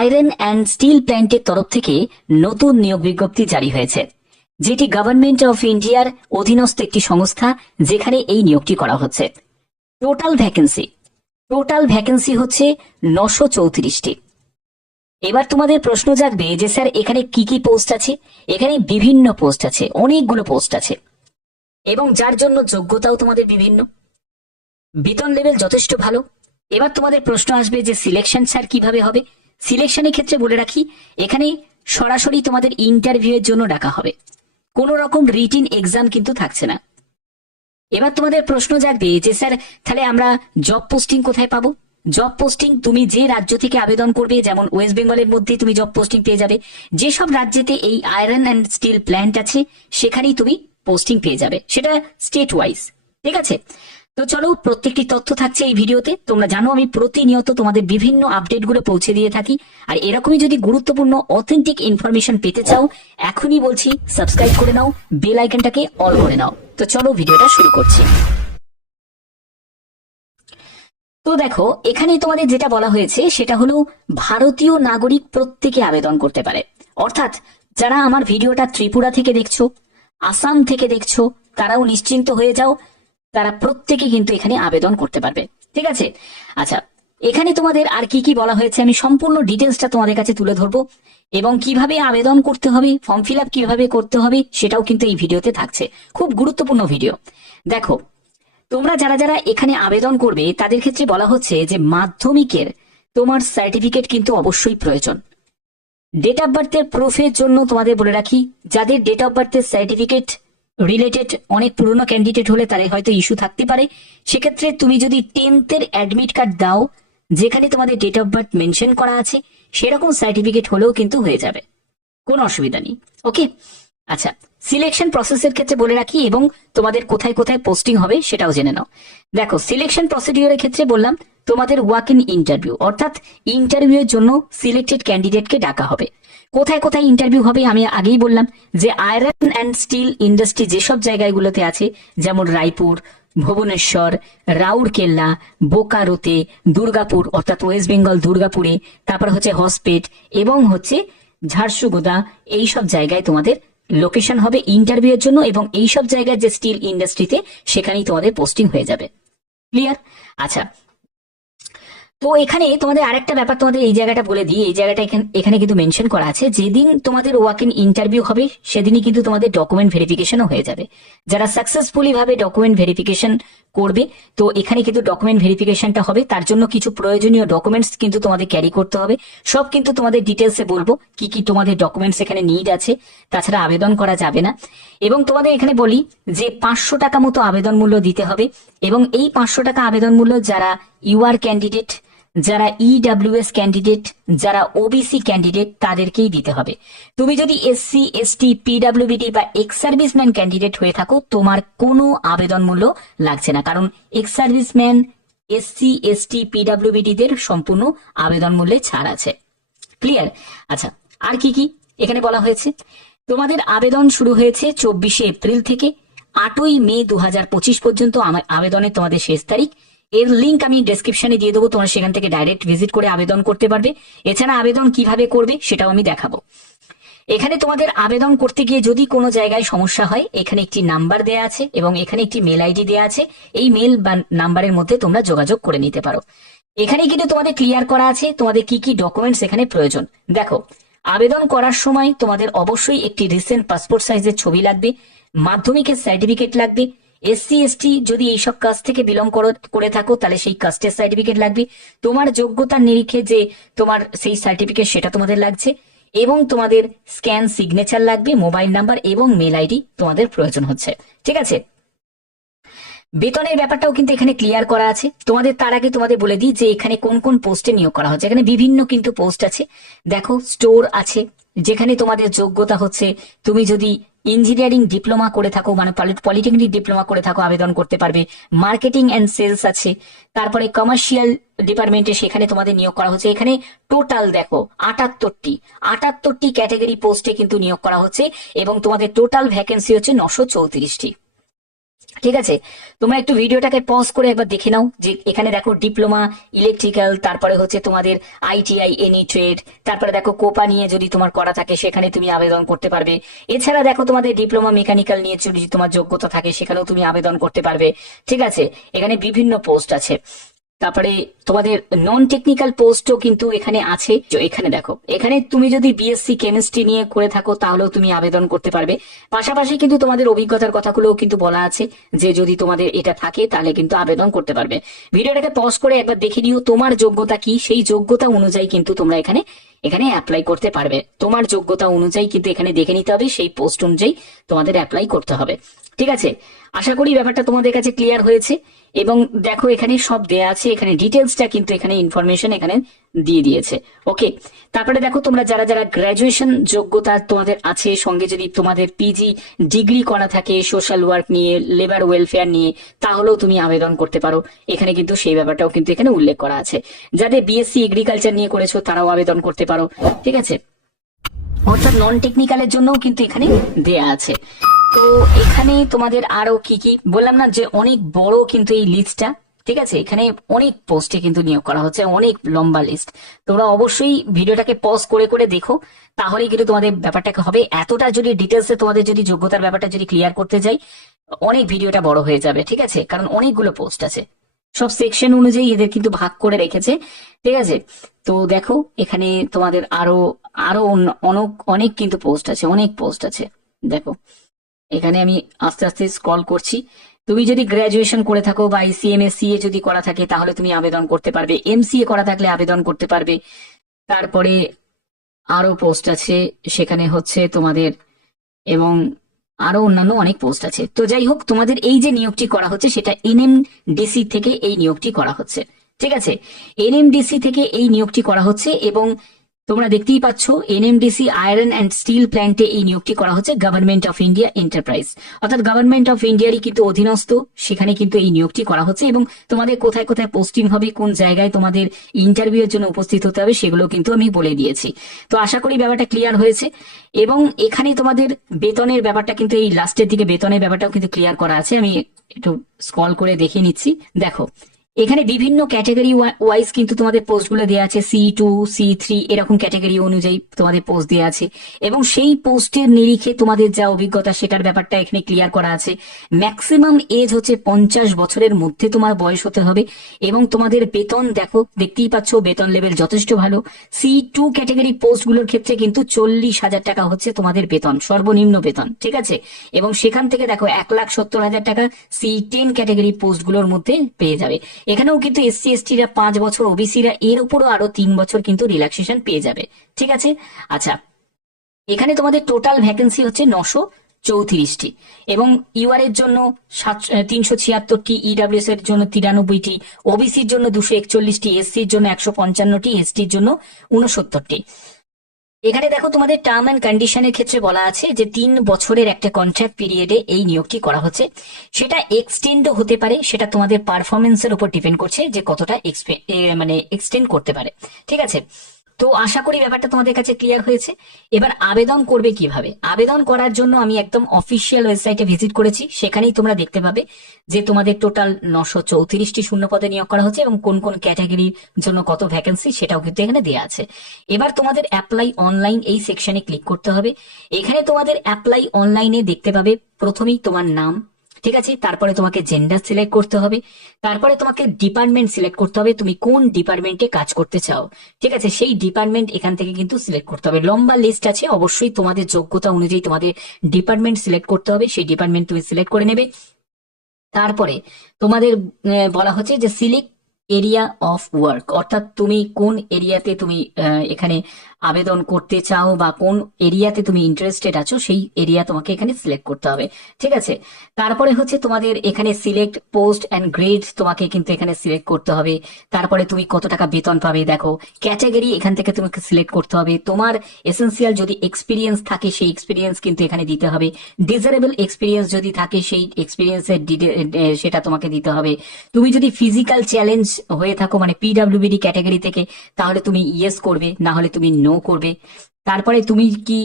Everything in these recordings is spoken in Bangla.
আয়রন অ্যান্ড স্টিল প্ল্যান্টের তরফ থেকে নতুন নিয়োগ বিজ্ঞপ্তি জারি হয়েছে, যেটি গভর্নমেন্ট অফ ইন্ডিয়ার অধীনস্থ একটি সংস্থা যেখানে এই নিয়োগটি করা হচ্ছে। টোটাল ভ্যাকেন্সি টোটাল ভ্যাকেন্সি হচ্ছে নশো চৌত্রিশটি। এবার তোমাদের প্রশ্ন জাগবে যে, স্যার, এখানে কি কি পোস্ট আছে? এখানে বিভিন্ন পোস্ট আছে, অনেকগুলো পোস্ট আছে। এবং যার জন্য যোগ্যতাও তোমাদের বিভিন্ন। বেতন লেভেল যথেষ্ট ভালো। এবার তোমাদের প্রশ্ন আসবে যে সিলেকশন স্যার, কীভাবে হবে? সিলেকশনের ক্ষেত্রে বলে রাখি, এখানে সরাসরি তোমাদের ইন্টারভিউ এর জন্য ডাকা হবে। কোনো রকম রিটিন এক্সাম কিন্তু থাকছে না। এবার তোমাদের প্রশ্ন জাগবে যে, স্যার, তাহলে আমরা জব পোস্টিং কোথায় পাবো? জব পোস্টিং তুমি যে রাজ্য থেকে আবেদন করবে, যেমন ওয়েস্ট বেঙ্গলের মধ্যে তুমি জব পোস্টিং পেয়ে যাবে, যেসব রাজ্যেতে এই আয়রন অ্যান্ড স্টিল প্ল্যান্ট আছে, সেখানেই তুমি পোস্টিং পেয়ে যাবে। সেটা স্টেট ওয়াইজ ঠিক আছে? তো চলো, প্রত্যেকটি তথ্য থাকছে এই ভিডিওতে। তোমরা জানো, আমি প্রতিনিয়ত তোমাদের বিভিন্ন আপডেটগুলো পৌঁছে দিয়ে থাকি। আর এরকমই যদি গুরুত্বপূর্ণ অথেন্টিক ইনফরমেশন পেতে চাও, এখনই বলছি সাবস্ক্রাইব করে নাও বেল আইকনটাকে অল করে নাও। তো চলো, ভিডিওটা শুরু করছি। তো দেখো, এখানে তোমাদের যেটা বলা হয়েছে, সেটা হলো, ভারতীয় নাগরিক প্রত্যেকে আবেদন করতে পারে। অর্থাৎ, যারা আমার ভিডিওটা ত্রিপুরা থেকে দেখছ, আসাম থেকে দেখছ, তারাও নিশ্চিন্ত হয়ে যাও তারা প্রত্যেকে কিন্তু এখানে আবেদন করতে পারবে। ঠিক আছে? আচ্ছা এখানে তোমাদের আর কি কি বলা হয়েছে আমি সম্পূর্ণ ডিটেলসটা তোমাদের কাছে তুলে ধরবো। এবং কীভাবে আবেদন করতে হবে, ফর্ম ফিল আপ কীভাবে করতে হবে, সেটাও কিন্তু এই ভিডিওতে থাকছে। খুব গুরুত্বপূর্ণ ভিডিও। দেখো, তোমরা যারা যারা এখানে আবেদন করবে, তাদের ক্ষেত্রে বলা হচ্ছে যে মাধ্যমিকের তোমার সার্টিফিকেট কিন্তু অবশ্যই প্রয়োজন। ডেট অফ বার্থের প্রুফের জন্য তোমাদের বলে রাখি, যাদের ডেট অফ বার্থের সার্টিফিকেট রিলেটেড অনেক পুরনো ক্যান্ডিডেট হলে তাদের হয়তো ইস্যু থাকতে পারে। সেক্ষেত্রে তুমি যদি টেন্থের অ্যাডমিট কার্ড দাও, যেখানে তোমাদের ডেট অফ বার্থ মেনশন করা আছে, সেরকম সার্টিফিকেট হলেও কিন্তু হয়ে যাবে। কোনো অসুবিধা নেই। ওকে আচ্ছা সিলেকশন প্রসেসের ক্ষেত্রে বলে রাখি এবং তোমাদের কোথায় কোথায় পোস্টিং হবে সেটাও জেনে নাও। দেখো সিলেকশন প্রসিডিওরের ক্ষেত্রে বললাম, তোমাদের ওয়াক ইন ইন্টারভিউ অর্থাৎ ইন্টারভিউ এর জন্য সিলেক্টেড ক্যান্ডিডেটকে ডাকা হবে। কোথায় কোথায় ইন্টারভিউ হবে আমি আগেই বললাম যে আয়রন অ্যান্ড স্টিল ইন্ডাস্ট্রি যেসব জায়গাগুলোতে আছে, যেমন রায়পুর, ভুবনেশ্বর, রাউরকেল্লা, বোকারোতে, দুর্গাপুর, অর্থাৎ ওয়েস্ট বেঙ্গল দুর্গাপুরে, তারপর হচ্ছে হসপেট এবং হচ্ছে ঝাড়সুগুদা এইসব জায়গায় তোমাদের লোকেশন হবে ইন্টারভিউ এর জন্য এবং এইসব জায়গায় যে স্টিল ইন্ডাস্ট্রিতে সেখানেই তোমাদের পোস্টিং হয়ে যাবে। ক্লিয়ার আচ্ছা তো এখানে তোমাদের আরেকটা ব্যাপার তোমাদের এই জায়গাটা বলে দিই। এই জায়গাটা এখানে- কিন্তু মেনশন করা আছে। যেদিন তোমাদের ওয়াক ইন ইন্টারভিউ হবে, সেদিনই কিন্তু তোমাদের ডকুমেন্ট ভেরিফিকেশনও হয়ে যাবে। যারা সাকসেসফুলি ভাবে ডকুমেন্ট ভেরিফিকেশন করবে, তো এখানে কিন্তু ডকুমেন্ট ভেরিফিকেশনটা হবে। তার জন্য কিছু প্রয়োজনীয় ডকুমেন্টস কিন্তু তোমাদের ক্যারি করতে হবে। সব কিন্তু তোমাদের ডিটেলসে বলব, কি কি তোমাদের ডকুমেন্টস এখানে নিড আছে। তাছাড়া আবেদন করা যাবে না। এবং তোমাদের এখানে বলি যে পাঁচশো টাকা মতো আবেদন মূল্য দিতে হবে। এবং এই পাঁচশো টাকা আবেদন মূল্য যারা ইউআর ক্যান্ডিডেট যারা ইডাব্লিউএস ক্যান্ডিডেট যারা ওবিসি ক্যান্ডিডেট তাদেরকেই দিতে হবে। তুমি যদি এসসি এসটি পিডাব্লিউবিডি বা এক্স সার্ভিসম্যান ক্যান্ডিডেট হয়ে থাকো, তোমার কোনো আবেদন মূল্য লাগছে না। কারণ ex serviceman SC ST PWBD দের সম্পূর্ণ আবেদন মূল্যে ছাড় আছে। ক্লিয়ার আচ্ছা আর কি কি এখানে বলা হয়েছে? তোমাদের আবেদন শুরু হয়েছে চব্বিশে এপ্রিল থেকে আটই মে দু হাজার পঁচিশ পর্যন্ত আবেদনের তোমাদের শেষ তারিখ। এর লিঙ্ক আমি ডেসক্রিপশনে দিয়ে দেবো, তোমরা সেখান থেকে ডাইরেক্ট ভিজিট করে আবেদন করতে পারবে। এছাড়া আবেদন কীভাবে করবে সেটাও আমি দেখাবো। এখানে তোমাদের আবেদন করতে গিয়ে যদি কোনো জায়গায় সমস্যা হয়, এখানে একটি নাম্বার দেয়া আছে এবং এখানে একটি মেল আইডি দেয়া আছে। এই মেল বা নাম্বারের মধ্যে তোমরা যোগাযোগ করে নিতে পারো। এখানে কিন্তু তোমাদের ক্লিয়ার করা আছে, তোমাদের কি কি ডকুমেন্টস এখানে প্রয়োজন। দেখো, আবেদন করার সময় তোমাদের অবশ্যই একটি রিসেন্ট পাসপোর্ট সাইজের ছবি লাগবে, মাধ্যমিকের সার্টিফিকেট লাগবে এসসি এসটি যদি এইসব কাজ থেকে বিলং করে থাকো, তাহলে সেই কাস্টের সার্টিফিকেট লাগবে। তোমার যোগ্যতার নিরিখে যে তোমার সেই সার্টিফিকেট সেটা তোমাদের লাগছে, এবং তোমাদের স্ক্যান সিগনেচার লাগবে মোবাইল নাম্বার এবং মেল আইডি তোমাদের প্রয়োজন হচ্ছে। ঠিক আছে? বেতনের ব্যাপারটাও কিন্তু এখানে ক্লিয়ার করা আছে। তোমাদের তার আগে তোমাদের বলে দিই যে এখানে কোন কোন পোস্টে নিয়োগ করা হচ্ছে। এখানে বিভিন্ন কিন্তু পোস্ট আছে। দেখো স্টোর আছে, যেখানে তোমাদের যোগ্যতা হচ্ছে, তুমি যদি ইঞ্জিনিয়ারিং ডিপ্লোমা করে থাকো মানে পলিটেকনিক ডিপ্লোমা করে থাকো, আবেদন করতে পারবে। মার্কেটিং অ্যান্ড সেলস আছে। তারপরে কমার্শিয়াল ডিপার্টমেন্টে সেখানে তোমাদের নিয়োগ করা হচ্ছে। এখানে টোটাল দেখো, আটাত্তরটি। আটাত্তরটি ক্যাটাগরি পোস্টে কিন্তু নিয়োগ করা হচ্ছে এবং তোমাদের টোটাল ভ্যাকেন্সি হচ্ছে নশো চৌত্রিশটি। ঠিক আছে? তোমরা একটু ভিডিওটাকে পজ করে একবার দেখে নাও যে এখানে দেখো ডিপ্লোমা ইলেকট্রিক্যাল তারপরে হচ্ছে তোমাদের আইটিআই এনি ট্রেড তারপরে দেখো কোপা নিয়ে যদি তোমার করা থাকে, সেখানে তুমি আবেদন করতে পারবে। এছাড়া দেখো তোমাদের ডিপ্লোমা মেকানিক্যাল নিয়ে যদি তোমার যোগ্যতা থাকে, সেখানেও তুমি আবেদন করতে পারবে। ঠিক আছে? এখানে বিভিন্ন পোস্ট আছে। তারপরে তোমাদের নন টেকনিক্যাল পোস্টও কিন্তু এখানে আছে। এখানে দেখো, এখানে তুমি যদি বিএসসি কেমিস্ট্রি নিয়ে করে থাকো, তাহলেও তুমি আবেদন করতে পারবে। পাশাপাশি কিন্তু তোমাদের অভিজ্ঞতার কথাগুলোও কিন্তু বলা আছে, যে যদি তোমাদের এটা থাকে, তাহলে কিন্তু আবেদন করতে পারবে। ভিডিওটাকে পজ করে একবার দেখে নিও, তোমার যোগ্যতা কি? সেই যোগ্যতা অনুযায়ী কিন্তু তোমরা এখানে এখানে অ্যাপ্লাই করতে পারবে। তোমার যোগ্যতা অনুযায়ী কিন্তু এখানে দেখে নিতে হবে, সেই পোস্ট অনুযায়ী তোমাদের অ্যাপ্লাই করতে হবে। ঠিক আছে? আশা করি ব্যাপারটা তোমাদের কাছে ক্লিয়ার হয়েছে এবং দেখো এখানে সব দেয়া আছে, এখানে ডিটেলসটা কিন্তু এখানে ইনফরমেশন এখানে দিয়ে দিয়েছে। ওকে তারপরে দেখো তোমরা যারা যারা গ্র্যাজুয়েশন যোগ্যতা তোমাদের আছে, সঙ্গে যদি তোমাদের পিজি ডিগ্রি করা থাকে সোশ্যাল ওয়ার্ক নিয়ে লেবার ওয়েলফেয়ার নিয়ে, তাহলেও তুমি আবেদন করতে পারো। এখানে কিন্তু সেই ব্যাপারটাও কিন্তু এখানে উল্লেখ করা আছে। যাদের বিএসসি এগ্রিকালচার নিয়ে করেছ, তারাও আবেদন করতে পারো। ঠিক আছে? অর্থাৎ নন টেকনিক্যালের জন্যও কিন্তু এখানে দেয়া আছে। তো এখানে তোমাদের আরও কি কি? বললাম না যে অনেক বড় কিন্তু এই লিস্টটা ঠিক আছে? এখানে অনেক পোস্টে কিন্তু নিয়োগ করা হচ্ছে, অনেক লম্বা লিস্ট তোমরা অবশ্যই ভিডিওটাকে পজ করে করে দেখো, তাহলেই কিন্তু তোমাদের ব্যাপারটাকে হবে। এতটা যদি ডিটেলসে তোমাদের যদি যোগ্যতার ব্যাপারটা যদি ক্লিয়ার করতে যাই, অনেক ভিডিওটা বড় হয়ে যাবে, ঠিক আছে? কারণ অনেকগুলো পোস্ট আছে। সব সেকশন অনুযায়ী এদের কিন্তু ভাগ করে রেখেছে, ঠিক আছে? তো দেখো, এখানে তোমাদের আরও আরও অনেক অনেক কিন্তু পোস্ট আছে, অনেক পোস্ট আছে, দেখো। এখানে আমি আস্তে আস্তে স্ক্রল করছি। তুমি যদি গ্র্যাজুয়েশন করে থাকো বা আইসিএমএস এ যদি করা থাকে, তাহলে তুমি আবেদন করতে পারবে। এমসিএ করা থাকলে আবেদন করতে পারবে। তারপরে আরও পোস্ট আছে, সেখানে হচ্ছে তোমাদের এবং আরও অন্যান্য অনেক পোস্ট আছে। তো যাই হোক, তোমাদের এই যে নিয়োগটি করা হচ্ছে, সেটা এনএমডিসি থেকে এই নিয়োগটি করা হচ্ছে। ঠিক আছে? এনএমডিসি থেকে এই নিয়োগটি করা হচ্ছে এবং তোমরা দেখতেই পাচ্ছ, এনএমডিসি, আয়রন অ্যান্ড স্টিল প্ল্যান্টে এই নিয়োগটি করা হচ্ছে গভর্নমেন্ট অফ ইন্ডিয়া এন্টারপ্রাইজ অর্থাৎ গভর্নমেন্ট অফ ইন্ডিয়ারই কিন্তু অধীনস্থ, সেখানে কিন্তু এই নিয়োগটি করা হচ্ছে এবং তোমাদের কোথায় কোথায় পোস্টিং হবে, কোন জায়গায় তোমাদের ইন্টারভিউ এর জন্য উপস্থিত হতে হবে, সেগুলো কিন্তু আমি বলে দিয়েছি। তো আশা করি ব্যাপারটা ক্লিয়ার হয়েছে এবং এখানে তোমাদের বেতনের ব্যাপারটা কিন্তু এই লাস্টের দিকে বেতনের ব্যাপারটাও কিন্তু ক্লিয়ার করা আছে। আমি একটু স্কল করে দেখে নিচ্ছি। দেখো এখানে বিভিন্ন ক্যাটাগরি ওয়াইজ কিন্তু তোমাদের পোস্টগুলো দেওয়া আছে সি টু সি থ্রি এরকম ক্যাটাগরি অনুযায়ী তোমাদের পোস্ট দেওয়া আছে। এবং সেই পোস্টের নিরিখে তোমাদের যা অভিজ্ঞতা সেটার ব্যাপারটা এখানে ক্লিয়ার করা আছে। ম্যাক্সিমাম এজ হচ্ছে পঞ্চাশ বছরের মধ্যে তোমার বয়স হতে হবে এবং তোমাদের বেতন দেখো, দেখতেই পাচ্ছ বেতন লেভেল যথেষ্ট ভালো। সি টু ক্যাটাগরি পোস্টগুলোর ক্ষেত্রে কিন্তু চল্লিশ হাজার টাকা হচ্ছে তোমাদের বেতন, সর্বনিম্ন বেতন, ঠিক আছে? এবং সেখান থেকে দেখো এক লাখ সত্তর হাজার টাকা সি টেন ক্যাটাগরি পোস্টগুলোর মধ্যে পেয়ে যাবে। এখানেও কিন্তু এসসি এসটিরা পাঁচ বছর ওবিসিরা এর উপরও আরও তিন বছর কিন্তু রিল্যাক্সেশন পেয়ে যাবে। ঠিক আছে? আচ্ছা এখানে তোমাদের টোটাল ভ্যাকেন্সি হচ্ছে নশো চৌত্রিশটি এবং ইউআর এর জন্য তিনশো ছিয়াত্তরটি ইডাব্লিউএস এর জন্য তিরানব্বইটি ওবিসির জন্য দুশো একচল্লিশটি এসসির জন্য একশো পঞ্চান্নটি এসটির জন্য উনসত্তরটি এখানে দেখো তোমাদের টার্ম অ্যান্ড কন্ডিশনের ক্ষেত্রে বলা আছে যে তিন বছরের একটা কন্ট্রাক্ট পিরিয়ডে এই নিয়োগটি করা হচ্ছে। সেটা এক্সটেন্ডও হতে পারে, সেটা তোমাদের পারফরমেন্সের উপর ডিপেন্ড করছে যে কতটা মানে এক্সটেন্ড করতে পারে। ঠিক আছে? তো আশা করি ব্যাপারটা তোমাদের কাছে ক্লিয়ার হয়েছে। এবার আবেদন করবে কীভাবে? আবেদন করার জন্য আমি একদম অফিসিয়াল ওয়েবসাইটে ভিজিট করেছি। সেখানেই তোমরা দেখতে পাবে যে তোমাদের টোটাল নশো চৌত্রিশটি শূন্য পদে নিয়োগ করা হচ্ছে এবং কোন কোন ক্যাটাগরির জন্য কত ভ্যাকেন্সি সেটাও কিন্তু এখানে দেওয়া আছে। এবার তোমাদের অ্যাপ্লাই অনলাইন এই সেকশনে ক্লিক করতে হবে। এখানে তোমাদের অ্যাপ্লাই অনলাইনে দেখতে পাবে প্রথমেই তোমার নাম ঠিক আছে? তারপরে তোমাকে জেন্ডার সিলেক্ট করতে হবে। তারপরে তোমাকে ডিপার্টমেন্ট সিলেক্ট করতে হবে। তুমি কোন ডিপার্টমেন্টে কাজ করতে চাও? ঠিক আছে? সেই ডিপার্টমেন্ট এখান থেকে কিন্তু সিলেক্ট করতে হবে। লম্বা লিস্ট আছে। অবশ্যই তোমাদের যোগ্যতা অনুযায়ী তোমাদের ডিপার্টমেন্ট সিলেক্ট করতে হবে। সেই ডিপার্টমেন্ট তুমি সিলেক্ট করে নেবে। তারপরে তোমাদের বলা হচ্ছে যে সিলেক্ট এরিয়া অফ ওয়ার্ক অর্থাৎ তুমি কোন এরিয়াতে তুমি এখানে আবেদন করতে চাও বা কোন এরিয়াতে তুমি ইন্টারেস্টেড আছো, সেই এরিয়া তোমাকে এখানে সিলেক্ট করতে হবে, ঠিক আছে? তারপরে হচ্ছে তোমাদের এখানে সিলেক্ট পোস্ট অ্যান্ড গ্রেড তোমাকে কিন্তু এখানে সিলেক্ট করতে হবে। তারপরে তুমি কত টাকা বেতন পাবে, দেখো ক্যাটাগরি এখান থেকে তোমাকে সিলেক্ট করতে হবে। তোমার এসেন্সিয়াল যদি এক্সপিরিয়েন্স থাকে, সেই এক্সপিরিয়েন্স কিন্তু এখানে দিতে হবে। ডিজারেবল এক্সপিরিয়েন্স যদি থাকে, সেই এক্সপিরিয়েন্সের সেটা তোমাকে দিতে হবে। তুমি যদি ফিজিক্যাল চ্যালেঞ্জ হয়ে থাকো মানে পিডাব্লিউবিডি ক্যাটাগরি থেকে, তাহলে তুমি ইয়েস করবে, না হলে তুমি নো করবে। তারপরে তুমি কি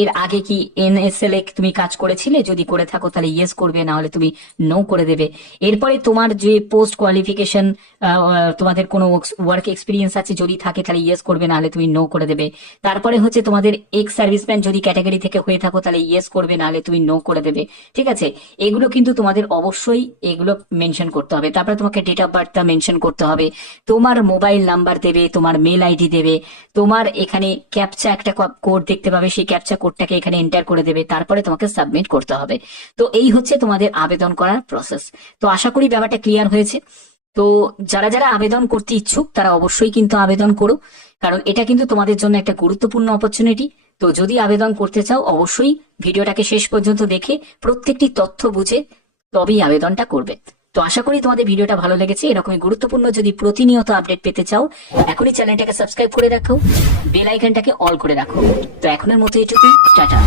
এর আগে কি এনএসএল এ তুমি কাজ করেছিলে? যদি করে থাকো তাহলে ইয়েস করবে, না হলে তুমি নো করে দেবে। এরপরে তোমার যে পোস্ট কোয়ালিফিকেশন তোমাদের কোনো ওয়ার্ক এক্সপিরিয়েন্স আছে যদি থাকে তাহলে ইয়েস করবে, না হলে তুমি নো করে দেবে। তারপরে হচ্ছে তোমাদের এক্স সার্ভিসম্যান যদি ক্যাটাগরি থেকে হয়ে থাকো তাহলে ইয়েস করবে, না হলে তুমি নো করে দেবে। ঠিক আছে? এগুলো কিন্তু তোমাদের অবশ্যই এগুলো মেনশন করতে হবে। তারপরে তোমাকে ডেট অফ বার্থটা মেনশন করতে হবে। তোমার মোবাইল নাম্বার দেবে, তোমার মেল আইডি দেবে, তোমার এখানে ক্যাপচা একটা কোড দেখতে পাবে, সেই ক্যাপচা কোডটাকে এখানে এন্টার করে দেবে, তারপরে তোমাকে সাবমিট করতে হবে। তো এই হচ্ছে তোমাদের আবেদন করার প্রসেস তো আশা করি ব্যাপারটা ক্লিয়ার হয়েছে। তো যারা যারা আবেদন করতে ইচ্ছুক, তারা অবশ্যই কিন্তু আবেদন করো। কারণ এটা কিন্তু তোমাদের জন্য একটা গুরুত্বপূর্ণ অপরচুনিটি তো যদি আবেদন করতে চাও, অবশ্যই ভিডিওটাকে শেষ পর্যন্ত দেখে প্রত্যেকটি তথ্য বুঝে তবেই আবেদনটা করবে। তো আশা করি তোমাদের ভিডিওটা ভালো লেগেছে। এরকমই গুরুত্বপূর্ণ যদি প্রতিনিয়ত আপডেট পেতে চাও, এখনই চ্যানেলটাকে সাবস্ক্রাইব করে রাখো, বেল আইকনটাকে অল করে রাখো। তো এখনের মতো এটুকুই, টাটা।